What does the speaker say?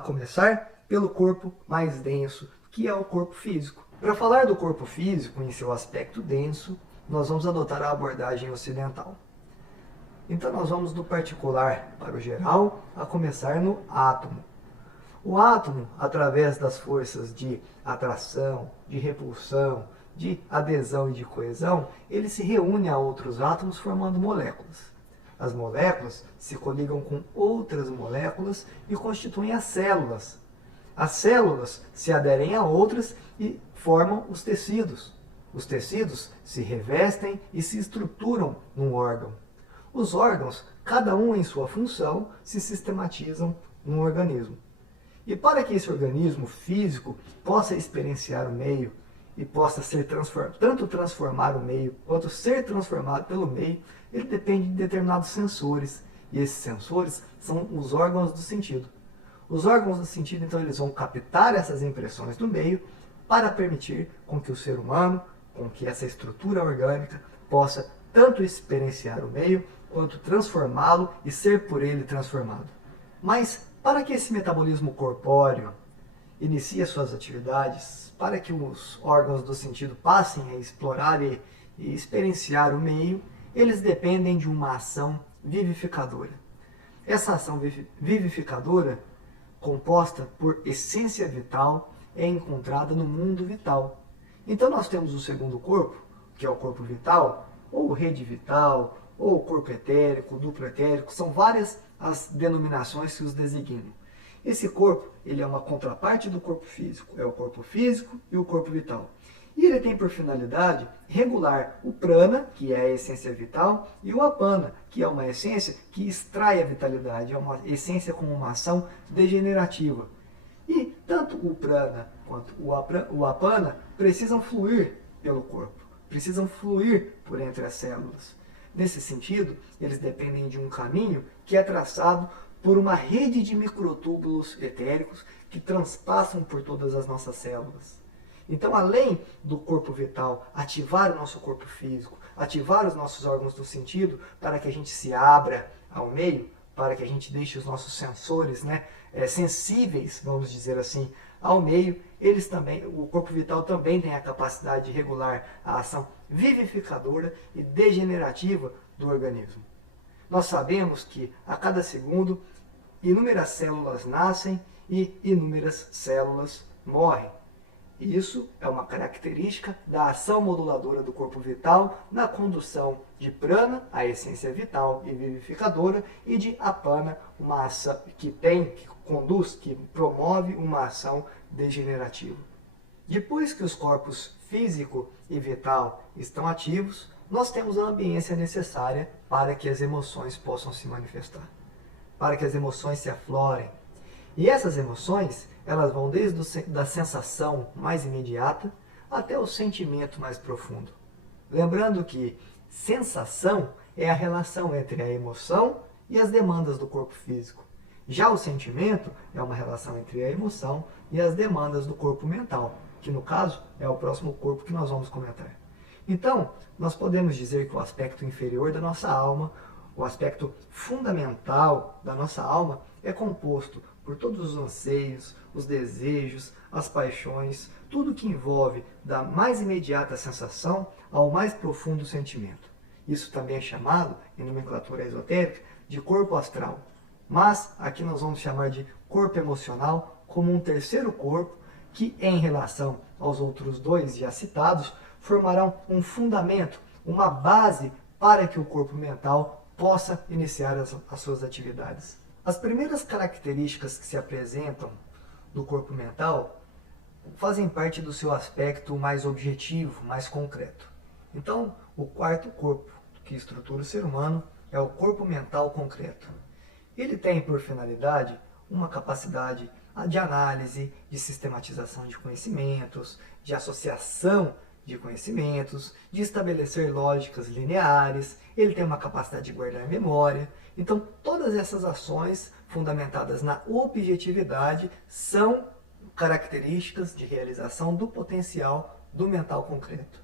começar pelo corpo mais denso, que é o corpo físico. Para falar do corpo físico em seu aspecto denso, nós vamos adotar a abordagem ocidental. Então nós vamos do particular para o geral, a começar no átomo. O átomo, através das forças de atração, de repulsão, de adesão e de coesão, ele se reúne a outros átomos formando moléculas. As moléculas se coligam com outras moléculas e constituem as células. As células se aderem a outras e formam os tecidos. Os tecidos se revestem e se estruturam num órgão. Os órgãos, cada um em sua função, se sistematizam num organismo. E para que esse organismo físico possa experienciar o meio e possa ser tanto transformar o meio quanto ser transformado pelo meio, ele depende de determinados sensores. E esses sensores são os órgãos do sentido. Os órgãos do sentido, então, eles vão captar essas impressões do meio para permitir com que o ser humano, com que essa estrutura orgânica, possa tanto experienciar o meio quanto transformá-lo e ser por ele transformado. Mas para que esse metabolismo corpóreo inicie suas atividades, para que os órgãos do sentido passem a explorar e experienciar o meio, eles dependem de uma ação vivificadora. Essa ação vivificadora, composta por essência vital, é encontrada no mundo vital. Então nós temos o segundo corpo, que é o corpo vital, ou rede vital, ou corpo etérico, duplo etérico, são várias as denominações que os designam. Esse corpo, ele é uma contraparte do corpo físico, é o corpo físico e o corpo vital. E ele tem por finalidade regular o prana, que é a essência vital, e o apana, que é uma essência que extrai a vitalidade, é uma essência com uma ação degenerativa. E tanto o prana quanto o apana precisam fluir pelo corpo, precisam fluir por entre as células. Nesse sentido, eles dependem de um caminho que é traçado por uma rede de microtúbulos etéricos que transpassam por todas as nossas células. Então, além do corpo vital ativar o nosso corpo físico, ativar os nossos órgãos do sentido para que a gente se abra ao meio, para que a gente deixe os nossos sensores sensíveis, vamos dizer assim, ao meio, o corpo vital também tem a capacidade de regular a ação vivificadora e degenerativa do organismo. Nós sabemos que a cada segundo inúmeras células nascem e inúmeras células morrem. E isso é uma característica da ação moduladora do corpo vital na condução de prana, a essência vital e vivificadora, e de apana, uma ação que conduz, que promove uma ação degenerativa. Depois que os corpos físico e vital estão ativos, nós temos a ambiência necessária para que as emoções possam se manifestar, para que as emoções se aflorem. E essas emoções, elas vão desde a sensação mais imediata até o sentimento mais profundo. Lembrando que sensação é a relação entre a emoção e as demandas do corpo físico. Já o sentimento é uma relação entre a emoção e as demandas do corpo mental, que no caso é o próximo corpo que nós vamos comentar. Então, nós podemos dizer que o aspecto inferior da nossa alma, o aspecto fundamental da nossa alma, é composto por todos os anseios, os desejos, as paixões, tudo que envolve da mais imediata sensação ao mais profundo sentimento. Isso também é chamado, em nomenclatura esotérica, de corpo astral. Mas aqui nós vamos chamar de corpo emocional como um terceiro corpo que, em relação aos outros dois já citados, formarão um fundamento, uma base para que o corpo mental possa iniciar as suas atividades. As primeiras características que se apresentam do corpo mental fazem parte do seu aspecto mais objetivo, mais concreto. Então, o quarto corpo que estrutura o ser humano é o corpo mental concreto. Ele tem por finalidade uma capacidade de análise, de sistematização de conhecimentos, de associação de conhecimentos, de estabelecer lógicas lineares, ele tem uma capacidade de guardar memória. Então, todas essas ações fundamentadas na objetividade são características de realização do potencial do mental concreto.